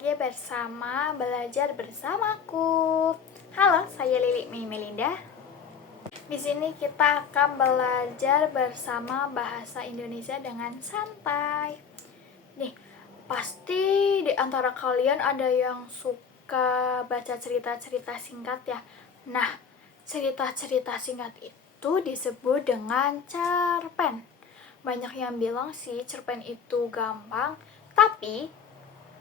lagi bersama Belajar Bersamaku. Halo, saya Lili Mei Melinda. Di sini kita akan belajar bersama bahasa Indonesia dengan santai. Nih, pasti di antara kalian ada yang suka baca cerita-cerita singkat ya. Nah, cerita-cerita singkat itu disebut dengan cerpen. Banyak yang bilang sih cerpen itu gampang, tapi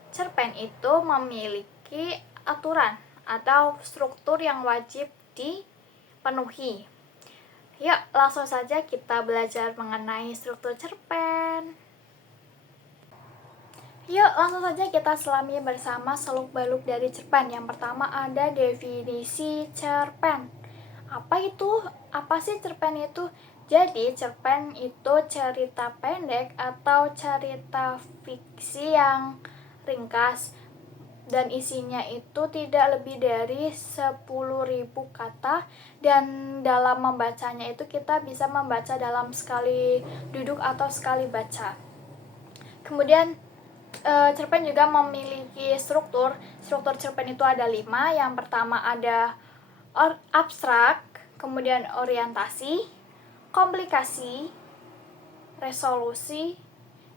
cerpen itu memiliki aturan atau struktur yang wajib dipenuhi. Yuk, langsung saja kita belajar mengenai struktur cerpen. Yuk, langsung saja kita selami bersama seluk-beluk dari cerpen. Yang pertama ada definisi cerpen. Apa itu? Apa sih cerpen itu? Jadi, cerpen itu cerita pendek atau cerita fiksi yang ringkas dan isinya itu tidak lebih dari 10.000 kata, dan dalam membacanya itu kita bisa membaca dalam sekali duduk atau sekali baca. Kemudian cerpen juga memiliki struktur cerpen itu ada 5. Yang pertama ada abstrak, kemudian orientasi, komplikasi, resolusi,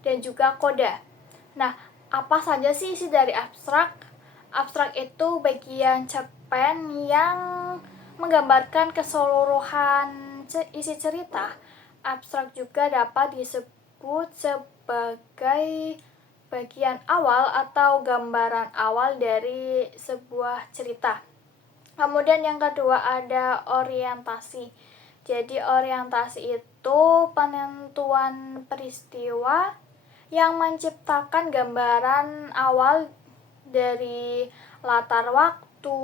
dan juga koda. Nah, apa saja sih isi dari abstrak? Abstrak itu bagian cerpen yang menggambarkan keseluruhan isi cerita. Abstrak juga dapat disebut sebagai bagian awal atau gambaran awal dari sebuah cerita. Kemudian yang kedua ada orientasi. Jadi orientasi itu penentuan peristiwa yang menciptakan gambaran awal dari latar waktu,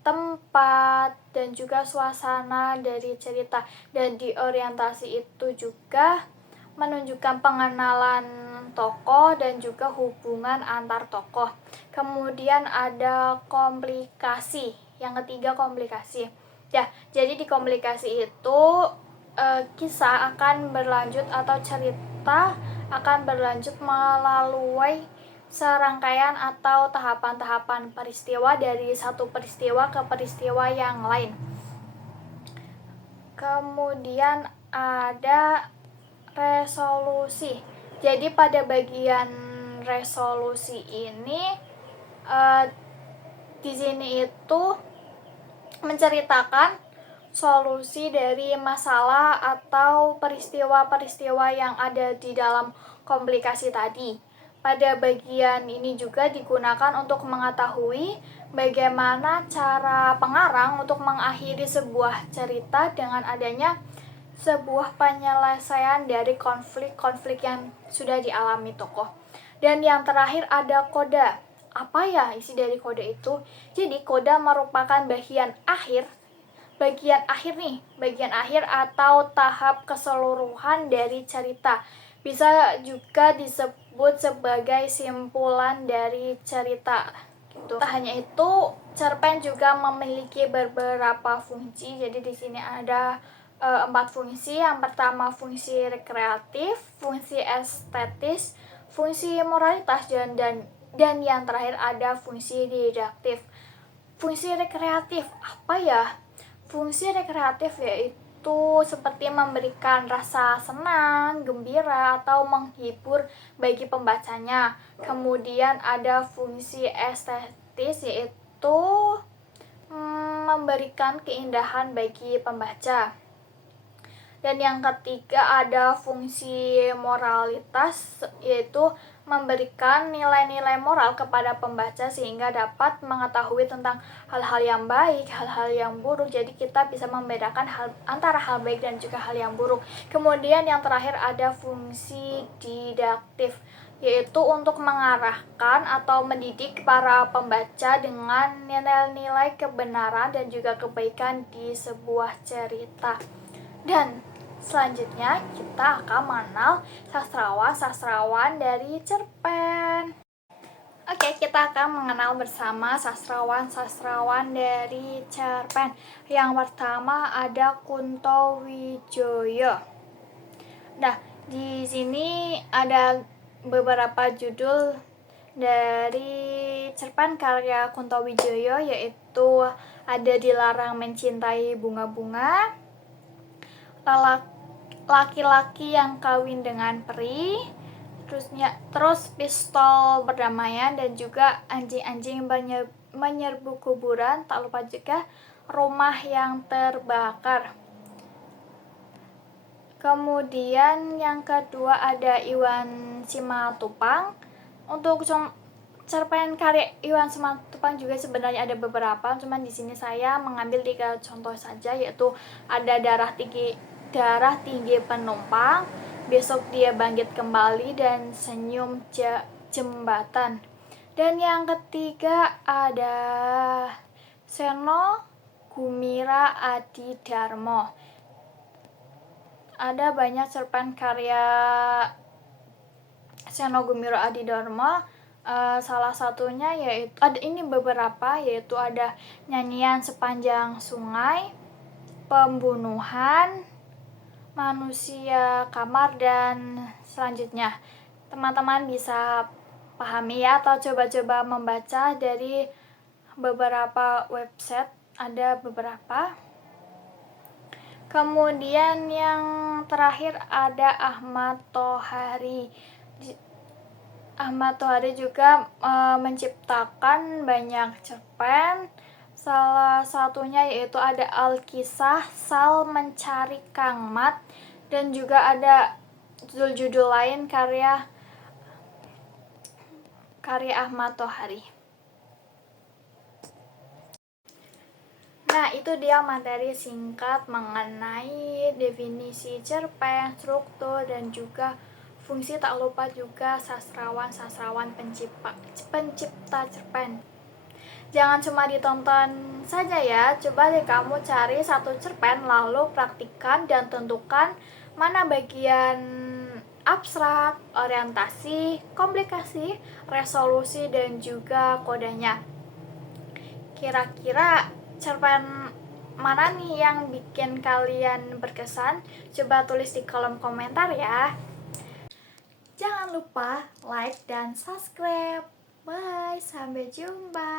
tempat, dan juga suasana dari cerita. Dan di orientasi itu juga menunjukkan pengenalan tokoh dan juga hubungan antar tokoh. Kemudian ada komplikasi. Yang ketiga komplikasi. Ya, jadi di komplikasi itu kisah akan berlanjut atau cerita akan berlanjut melalui serangkaian atau tahapan-tahapan peristiwa dari satu peristiwa ke peristiwa yang lain. Kemudian ada resolusi. Jadi pada bagian resolusi ini di sini itu menceritakan solusi dari masalah atau peristiwa-peristiwa yang ada di dalam komplikasi tadi. Pada bagian ini juga digunakan untuk mengetahui bagaimana cara pengarang untuk mengakhiri sebuah cerita dengan adanya sebuah penyelesaian dari konflik-konflik yang sudah dialami tokoh. Dan yang terakhir ada koda. Apa ya isi dari koda itu? Jadi koda merupakan bagian akhir atau tahap keseluruhan dari cerita. Bisa juga disebut sebagai simpulan dari cerita. Gitu. Tak hanya itu, cerpen juga memiliki beberapa fungsi. Jadi di sini ada 4 fungsi. Yang pertama fungsi rekreatif, fungsi estetis, fungsi moralitas, dan yang terakhir ada fungsi didaktif. Fungsi rekreatif apa ya? Fungsi rekreatif yaitu seperti memberikan rasa senang, gembira, atau menghibur bagi pembacanya. Kemudian ada fungsi estetis yaitu memberikan keindahan bagi pembaca. Dan yang ketiga ada fungsi moralitas, yaitu memberikan nilai-nilai moral kepada pembaca sehingga dapat mengetahui tentang hal-hal yang baik, hal-hal yang buruk. Jadi kita bisa membedakan antara hal baik dan juga hal yang buruk. Kemudian yang terakhir ada fungsi didaktif, yaitu untuk mengarahkan atau mendidik para pembaca dengan nilai-nilai kebenaran dan juga kebaikan di sebuah cerita. Dan selanjutnya kita akan mengenal sastrawan-sastrawan dari cerpen. Oke, kita akan mengenal bersama sastrawan-sastrawan dari cerpen. Yang pertama ada Kunto Wijoyo. Nah, di sini ada beberapa judul dari cerpen karya Kunto Wijoyo, yaitu ada Dilarang Mencintai Bunga-Bunga, Laki-laki yang Kawin dengan Peri, terus Pistol Perdamaian, dan juga Anjing-anjing Menyerbu Kuburan. Tak lupa juga Rumah yang Terbakar. Kemudian yang kedua ada Iwan Simatupang. Untuk cerpen karya Iwan Simatupang juga sebenarnya ada beberapa, cuman di sini saya mengambil 3 contoh saja, yaitu ada Darah Tinggi Penumpang, Besok Dia Bangkit Kembali, dan Senyum Jembatan. Dan yang ketiga ada Seno Gumira Adidarmo. Ada banyak cerpen karya Seno Gumira Adidarmo. Salah satunya yaitu yaitu ada Nyanyian Sepanjang Sungai, Pembunuhan, Manusia Kamar, dan selanjutnya. Teman-teman bisa pahami ya, atau coba-coba membaca dari beberapa website, ada beberapa. Kemudian yang terakhir ada Ahmad Tohari. Ahmad Tohari juga menciptakan banyak cerpen. Salah satunya yaitu ada Alkisah, Sal Mencari Kang Mat, dan juga ada judul-judul lain karya Ahmad Tohari. Nah, itu dia materi singkat mengenai definisi cerpen, struktur, dan juga fungsi. Tak lupa juga sastrawan pencipta cerpen. Jangan cuma ditonton saja ya, coba deh kamu cari satu cerpen, lalu praktikkan dan tentukan mana bagian abstrak, orientasi, komplikasi, resolusi, dan juga kodenya. Kira-kira cerpen mana nih yang bikin kalian berkesan? Coba tulis di kolom komentar ya. Jangan lupa like dan subscribe. Bye, sampai jumpa.